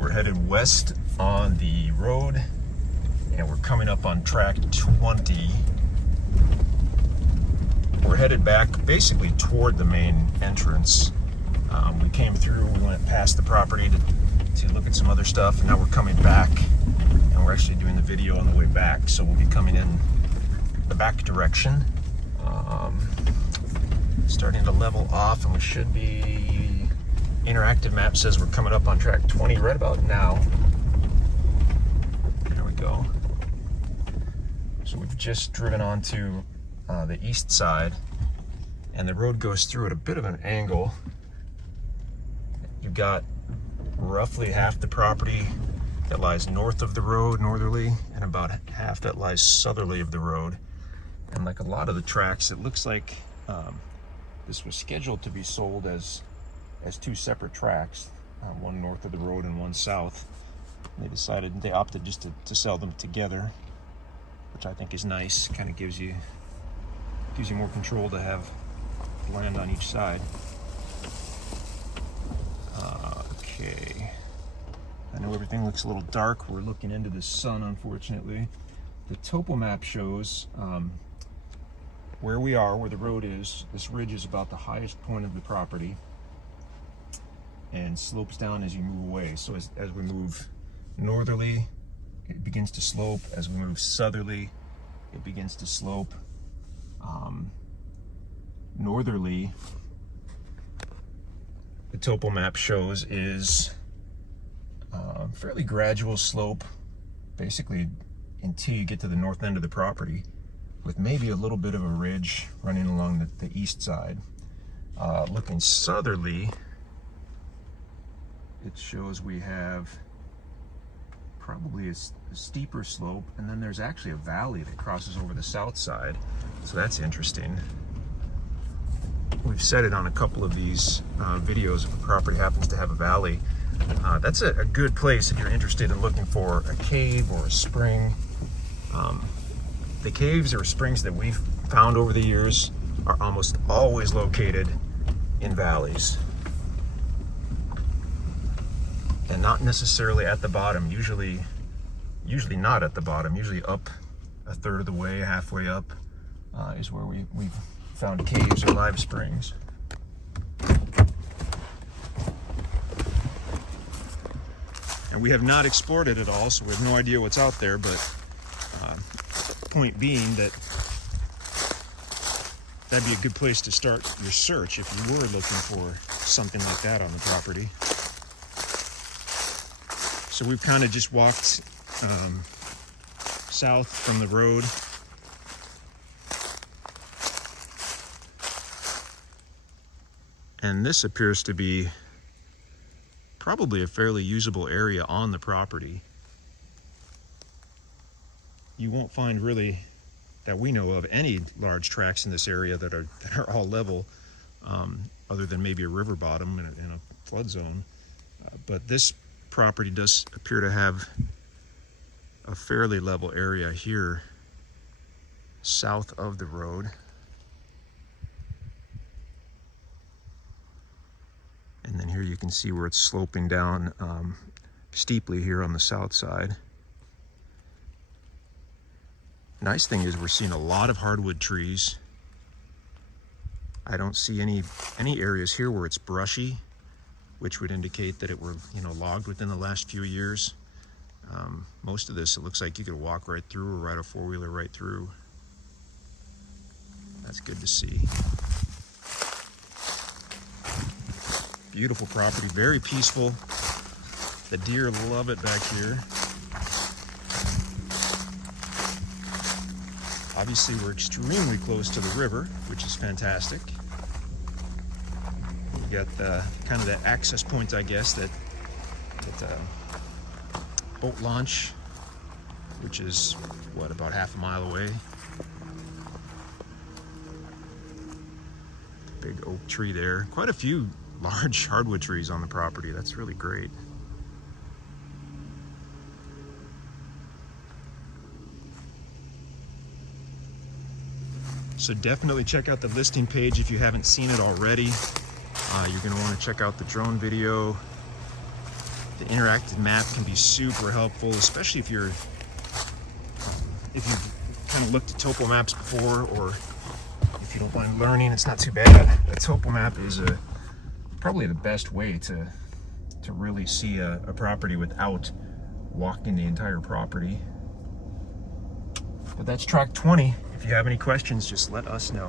We're headed west on the road, and we're coming up on Tract 20. We're headed back basically toward the main entrance. We came through, we went past the property to look at some other stuff, and now we're coming back, and we're actually doing the video on the way back, so we'll be coming in the back direction. Starting to level off, and we should be, interactive map says we're coming up on Tract 20 right about now. There we go. So we've just driven onto the east side, and the road goes through at a bit of an angle. You've got roughly half the property that lies north of the road, northerly, and about half that lies southerly of the road. And like a lot of the tracts, it looks like this was scheduled to be sold as two separate tracts, one north of the road and one south. And they opted just to sell them together, which I think is nice. Kind of gives you more control to have land on each side. Okay, I know everything looks a little dark. We're looking into the sun, unfortunately. The topo map shows where we are, where the road is. This ridge is about the highest point of the property and slopes down as you move away. So as we move northerly, it begins to slope. As we move southerly, it begins to slope. Northerly, the topo map shows, is fairly gradual slope, basically until you get to the north end of the property, with maybe a little bit of a ridge running along the east side. Looking southerly, it shows we have probably a steeper slope, and then there's actually a valley that crosses over the south side, so that's interesting. We've said it on a couple of these videos. If a property happens to have a valley, that's a good place if you're interested in looking for a cave or a spring. The caves or springs that we've found over the years are almost always located in valleys, and not necessarily at the bottom. Usually not at the bottom. Usually up a third of the way, halfway up, is where we've found caves or live springs. And we have not explored it at all, so we have no idea what's out there, but point being that that'd be a good place to start your search if you were looking for something like that on the property. So we've kind of just walked south from the road. And this appears to be probably a fairly usable area on the property. You won't find really, that we know of, any large tracts in this area that are all level, other than maybe a river bottom in a flood zone. But this property does appear to have a fairly level area here south of the road. And then here you can see where it's sloping down steeply here on the south side. Nice thing is we're seeing a lot of hardwood trees. I don't see any areas here where it's brushy, which would indicate that it were, logged within the last few years. Most of this, it looks like you could walk right through or ride a four-wheeler right through. That's good to see. Beautiful property, very peaceful. The deer love it back here. Obviously, we're extremely close to the river, which is fantastic. We got kind of that access point, I guess, that boat launch, which is, what, about half a mile away. Big oak tree there. Quite a few large hardwood trees on the property. That's really great. So definitely check out the listing page if you haven't seen it already. You're going to want to check out the drone video, The interactive map can be super helpful, especially if you've kind of looked at topo maps before, or if you don't mind learning, it's not too bad. A topo map is probably the best way to really see a property without walking the entire property. But that's Tract 20. If you have any questions, just let us know.